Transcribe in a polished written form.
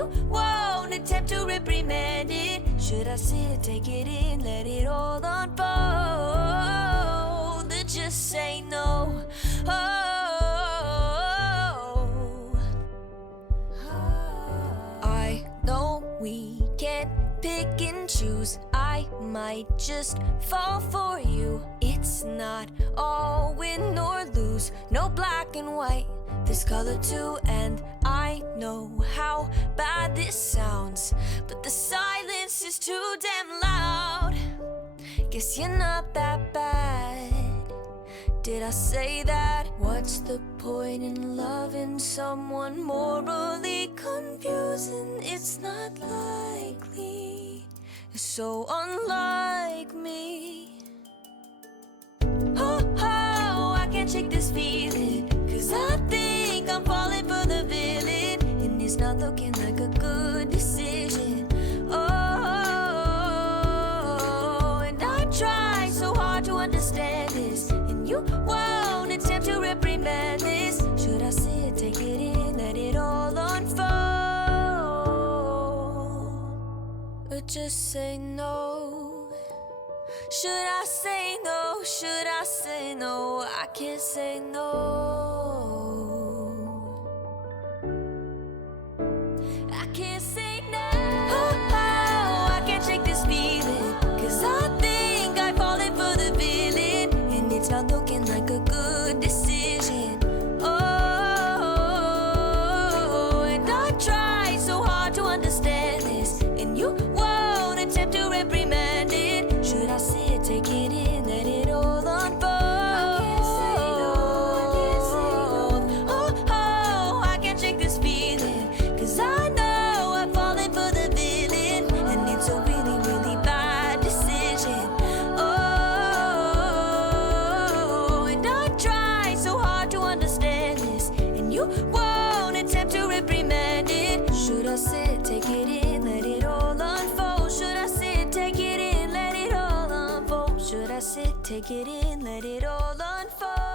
you won't attempt to reprimand it. Should I sit, take it in, let it all unfold? Then just say no. I know we can't pick and choose. I might just fall for you. It's not all win or lose, no black and white, there's color too. And I know how bad this sounds, but the silence is too damn loud. Guess you're not that bad. Did I say that? What's the point in loving someone morally confusing? It's not likely, it's so unlike me. Oh, I can't shake this feeling, 'cause I think I'm falling for the villain, and it's not looking like a good decision. Oh, and I try so hard to understand this, and you won't attempt to reprimand this. Should I sit, take it in, let it all unfold? Or just say no? Should I say no? Should I say no? I can't say no. I can't say no. Oh, I can't shake this feeling, 'cause I think I'm falling for the villain, and it's not looking like a good decision. Oh, and I try so hard to understand this, and you won't attempt to reprimand it. Should I sit, take it in, let it all unfold? I can't say no, I can't say no. Oh, I can't shake this feeling, 'cause I know I'm falling for the villain, and it's a really, really bad decision. Oh, and I try so hard to understand this, and you won't attempt to reprimand it. Should I sit, take it in, let it all unfold? Should I sit, take it in, let it all unfold? Should I sit, take it in, let it all unfold?